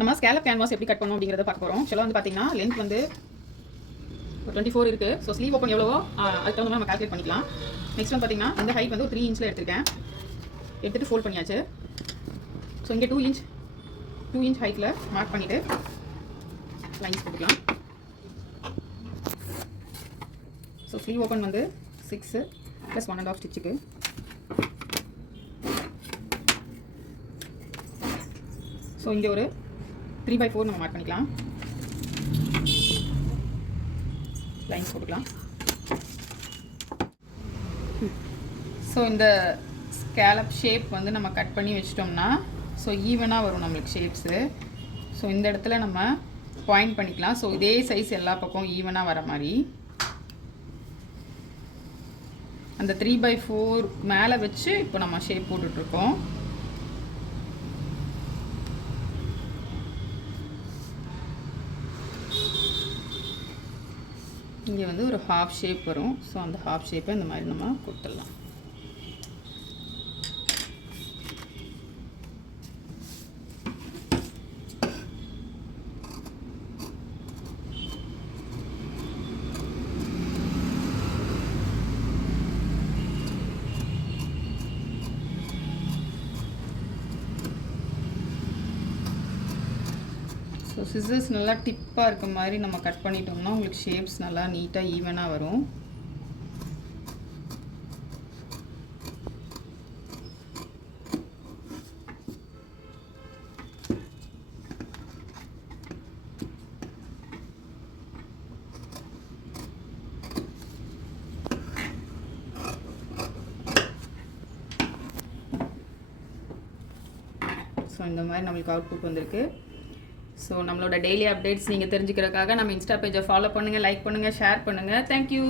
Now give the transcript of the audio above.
நம்ம scallop canvas எப்படி கட் பண்ணணும் அப்படிங்கிறத பார்க்க போகிறோம். ஆக்சுவலாக வந்து பார்த்தீங்கன்னா லென்த் வந்து 24 இருக்குது. ஸோ ஸ்லீவ் ஓப்பன் எவ்வளவோ அதுக்கு தகுந்த மாதிரி நம்ம கால்குலேட் பண்ணிக்கலாம். நெக்ஸ்ட் வந்து பார்த்தீங்கன்னா இந்த ஹைட் வந்து ஒரு 3 இன்ச்சில் எடுத்துருக்கேன். எடுத்துகிட்டு ஃபோல்ட் பண்ணியாச்சு. ஸோ இங்கே 2 இன்ச் ஹைட்டில் மார்க் பண்ணிவிட்டு லைன்ஸ் போட்டுக்கலாம். ஸோ ஸ்லீவ் ஓப்பன் வந்து 6 + 1.5 ஸ்டிச்சுக்கு. ஸோ இங்கே ஒரு 3/4 நம்ம மார்க் பண்ணிக்கலாம். லைன்ஸ் போட்டுக்கலாம். ஸோ இந்த ஸ்கேலப் ஷேப் வந்து நம்ம கட் பண்ணி வச்சிட்டோம்னா ஸோ ஈவனாக வரும் நம்மளுக்கு ஷேப்ஸு. ஸோ இந்த இடத்துல நம்ம பாயிண்ட் பண்ணிக்கலாம். ஸோ இதே சைஸ் எல்லா பக்கம் ஈவனாக வர மாதிரி அந்த 3/4 மேலே வச்சு இப்போ நம்ம ஷேப் போட்டுட்ருக்கோம். இங்கே வந்து ஒரு ஹாஃப் ஷேப் வரும். ஸோ அந்த ஹாஃப் ஷேப்பை இந்த மாதிரி நம்ம கொடுத்துடலாம். ஸோ சிசர்ஸ் நல்லா டிப்பாக இருக்க மாதிரி நம்ம கட் பண்ணிட்டோம்னா உங்களுக்கு ஷேப்ஸ் நல்லா நீட்டாக ஈவனாக வரும். ஸோ இந்த மாதிரி நம்மளுக்கு அவுட்புட் வந்திருக்கு. ஸோ நம்மளோட டெய்லி அப்டேட்ஸ் நீங்கள் தெரிஞ்சுக்கிறதுக்காக நம்ம இன்ஸ்டா பேஜை ஃபாலோ பண்ணுங்கள், லைக் பண்ணுங்கள், ஷேர் பண்ணுங்கள். தேங்க்யூ.